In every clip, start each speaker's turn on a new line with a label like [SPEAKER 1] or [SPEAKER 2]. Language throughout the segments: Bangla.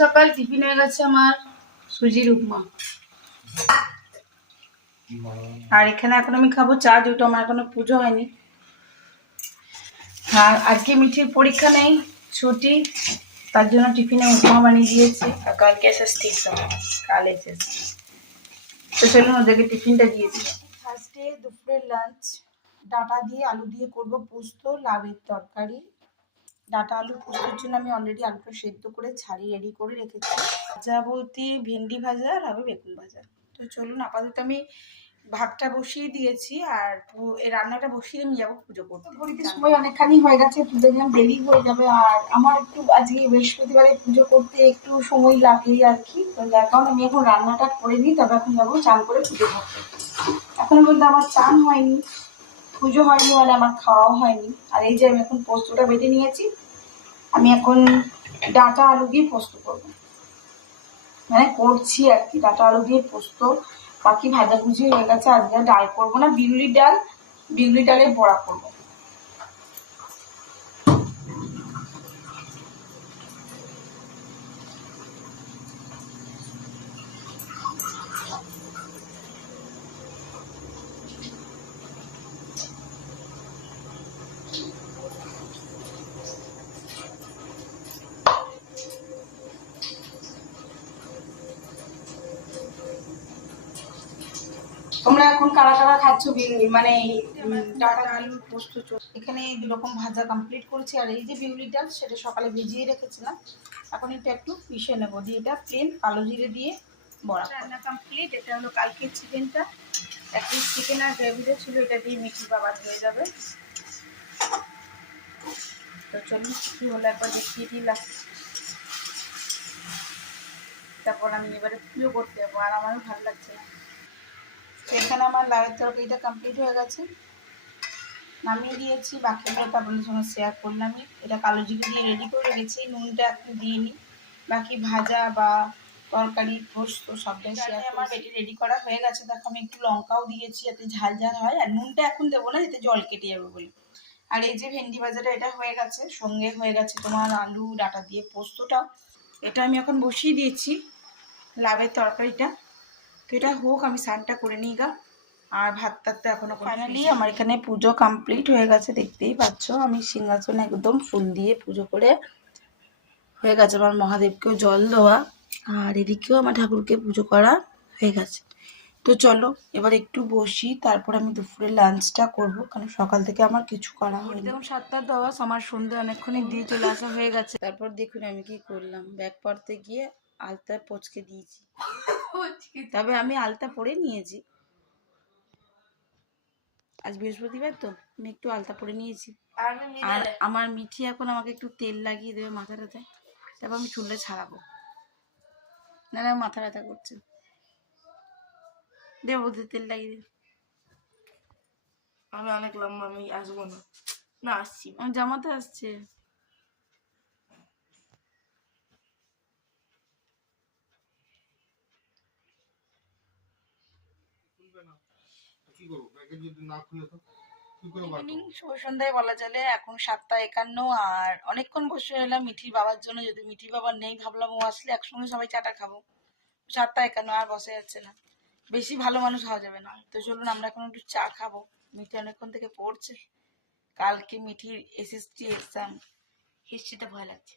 [SPEAKER 1] সকাল টিফিন হয়ে গেছে আমার সুজির উপমা আর এখানে এখন আমি খাব চা, যেহেতু আমার এখনও পুজো হয়নি। আর আজকে মিঠির পরীক্ষা নেই, ছুটি, তার জন্য টিফিনে উপমা বানিয়ে দিয়েছি। আর কালকে এসএসটি এক্সাম কাল এসএসটি তো চলুন ওদেরকে টিফিনটা দিয়ে দিই। ফার্স্টে দুপুরের লাঞ্চ ডাটা দিয়ে, আলু দিয়ে করব পোস্ত, লাউয়ের তরকারি ডাটা আলু পোস্তর জন্য আমি অলরেডি আলুটা সেদ্ধ করে, ছাড়িয়ে রেডি করে রেখেছি। ভাজা বলতে ভেন্ডি ভাজা আর হবে বেগুন ভাজা। তো চলুন, আপাতত আমি ভাতটা বসিয়ে দিয়েছি আর এই রান্নাটা বসিয়ে আমি যাব পুজো করতে। ঘড়িতে সময় অনেকখানি হয়ে গেছে তুলে দিলাম দেরি হয়ে যাবে আর আমার একটু আজকে বৃহস্পতিবারে পুজো করতে একটু সময় লাগেই আর কি। তো যার আমি এখন রান্নাটা করে নিই, তবে এখন যাব চান করে পুজো করতে। এখন বলতে আমার চান হয়নি, পুজো হয়নি মানে আমার খাওয়াও হয়নি। আর এই যে আমি এখন পোস্তটা বেটে নিয়েছি আমি এখন ডাটা আলু দিয়ে পোস্ত করব। মানে করছি আর কি, ডাটা আলু দিয়ে পোস্ত। বাকি ভাজাভুজি হয়ে গেছে, আজকে ডাল করব না, বিউলির ডাল, বিউলির ডালের বড়া করব। তোমরা এখন কারা কারা খাচ্ছ মানে ডাটা আলুর পোস্ত এখানে দুরকম ভাজা কমপ্লিট করেছি। আর এই যে বিউলির ডাল সেটা সকালে ভিজিয়ে রেখেছিলাম। এখন এটা একটু পিষে নেব। দিয়ে এটা প্লেন কালো জিরে দিয়ে বড়া রান্না কমপ্লিট এটা হলো কালকের চিকেনটা এক পিস চিকেন আর গ্রেভিটা ছিল এটা দিয়ে মিঠি বাবার হয়ে যাবে। তো চলুন কি হলো একবার দেখিয়ে দিলাম। তারপর আমি এবারে পুজো করতে যাব। আর আমারও ভালো লাগছে না। এখানে আমার লাউয়ের তরকারিটা কমপ্লিট হয়ে গেছে। নামিয়ে দিয়েছি তো আপনাদের সঙ্গে শেয়ার করলামই এটা কালো জিরে দিয়ে রেডি করে রেখেছি নুনটা একটু দিইনি বাকি ভাজা বা তরকারি পোস্ত সবটাই শেয়ার আমার বেটি রেডি করা হয়ে গেছে। দেখো আমি একটু লঙ্কাও দিয়েছি যাতে ঝাল ঝাল হয়। আর নুনটা এখন দেবো না যাতে জল কেটে যাবে বলে। আর এই যে ভেন্ডি ভাজাটা এটা হয়ে গেছে সঙ্গে হয়ে গেছে তোমার আলু ডাটা দিয়ে পোস্তটাও। এটা আমি এখন বসিয়ে দিয়েছি লাভের তরকারিটা। তো এটা হোক আমি স্নানটা করে নিই গা। আর ভাত টাত তো এখনও ফাইনালি আমার এখানে পুজো কমপ্লিট হয়ে গেছে দেখতেই পাচ্ছ। আমি সিংহাসন একদম ফুল দিয়ে পুজো করে হয়ে গেছে। আমার মহাদেবকেও জল দেওয়া। আর এদিকেও আমার ঠাকুরকে পুজো করা হয়ে গেছে। তো চলো এবার একটু বসি তারপর আমি দুপুরে লাঞ্চটা করব। কারণ সকাল থেকে আমার কিছু করা হয়নি। দেখুন সাতটা দশ আমার সন্ধ্যে অনেকক্ষণই দিয়ে চলে আসা হয়ে গেছে। তারপর দেখুন আমি কি করলাম। ব্যাগ পরতে গিয়ে আলতা পচকে দিয়েছি। তবে আমি আলতা পরে নিয়েছি। আজ বৃহস্পতিবার তো আমি একটু আলতা পরে নিয়েছি। আর আমার মিঠি এখন আমাকে একটু তেল লাগিয়ে দেবে মাথাটাতে তারপর আমি চুলটা ছাড়াবো। না না মাথা ব্যথা করছে। দেবো ওদের তেল লাগিয়ে দে
[SPEAKER 2] আমি অনেক লম্বা আমি আসব না। না আসছি।
[SPEAKER 1] আমার জামাতে আসছে।
[SPEAKER 3] কি করব? প্যাকেট যদি না খুলে তো কি করে বার
[SPEAKER 1] ইভিনিং শুভ সন্ধ্যায় বলা চলে এখন সাতটা একান্ন আর অনেকক্ষণ বসে এলাম মিঠির বাবার জন্য। যদি মিঠির নেই ভাবলাম ও আসলে একসঙ্গে সবাই চাটা খাব। সাতটা একান্ন আর বসে যাচ্ছে না। বেশি ভালো মানুষ হওয়া যাবে না। তো চলুন আমরা এখন একটু চা খাব। মিঠি অনেকক্ষণ থেকে পড়ছে। কালকে মিঠির এসএসটি এক্সাম
[SPEAKER 2] হিস্ট্রিটা ভয় লাগছে।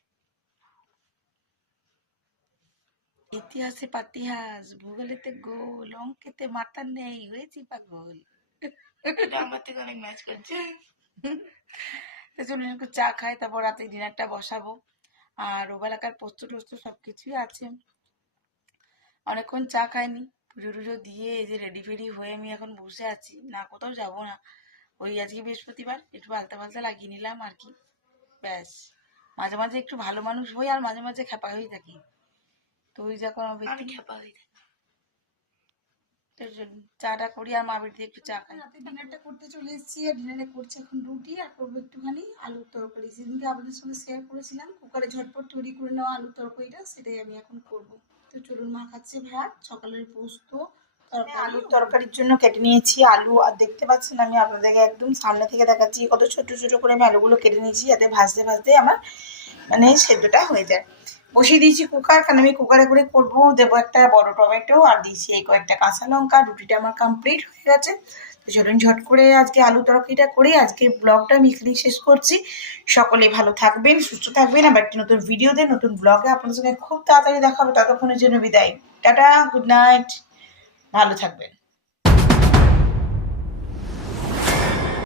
[SPEAKER 1] ইতিহাসে পাতিহাস ভূগোলেতে গোল অঙ্কেতে মাথা নেই হয়েছি পাগল।
[SPEAKER 2] আমার থেকে অনেক ম্যাচ করছে।
[SPEAKER 1] তো চলুন একটু চা খাই তারপর রাতে ডিনারটা বসাবো। আর ওবেলাকার পোস্ত টোস্ত সব কিছুই আছে। অনেকক্ষণ চা খাইনি পুজো টুজো দিয়ে এই যে রেডি ফেডি হয়ে আমি এখন বসে আছি। না কোথাও যাব না। ওই আজকে বৃহস্পতিবার একটু আলতা ফালতা লাগিয়ে নিলাম আর কি। ব্যাস মাঝে মাঝে একটু ভালো মানুষ হই আর মাঝে মাঝে খেপা হয়ে থাকি। তো ওই যখন আমার
[SPEAKER 2] আমি খেপা হয়ে
[SPEAKER 1] চলুন, চাটা করি আর মা বাড়িতে একটু চা খাই। রাতে ডিনারটা করতে চলে এসেছি আর ডিনারে করছি এখন রুটি আর করব একটুখানি আলুর তরকারি। সেদিনকে আপনাদের সঙ্গে শেয়ার করেছিলাম কুকারে ঝটপট তৈরি করে নেওয়া আলুর তরকারিটা সেটাই আমি এখন করব। তো চলুন মা খাচ্ছে ভাত সকালের পোস্ত তরকারি। আলুর তরকারির জন্য কেটে নিয়েছি আলু আর দেখতে পাচ্ছেন আমি আপনাদেরকে একদম সামনে থেকে দেখাচ্ছি কত ছোট ছোট করে আমি আলুগুলো কেটে নিয়েছি যাতে ভাজতে ভাজতে আমার মানে সেদ্ধটা হয়ে যায়। বসিয়ে দিয়েছি কুকার কারণ আমি কুকারে করে করব। দেবো একটা বড় টমেটো, আর দিয়েছি এই কয়েকটা কাঁচা লঙ্কা, রুটিটা আমার কমপ্লিট হয়ে গেছে। তো চলুন ঝট করে আজকে আলু তরকারিটা করে আজকে ব্লগটা আমি এখানেই শেষ করছি। সকলে ভালো থাকবেন, সুস্থ থাকবেন। আবার একটি নতুন ভিডিওতে নতুন ব্লগে আপনাদের সঙ্গে খুব তাড়াতাড়ি দেখা হবে। ততক্ষণের জন্য বিদায়। টাটা গুড নাইট ভালো থাকবেন।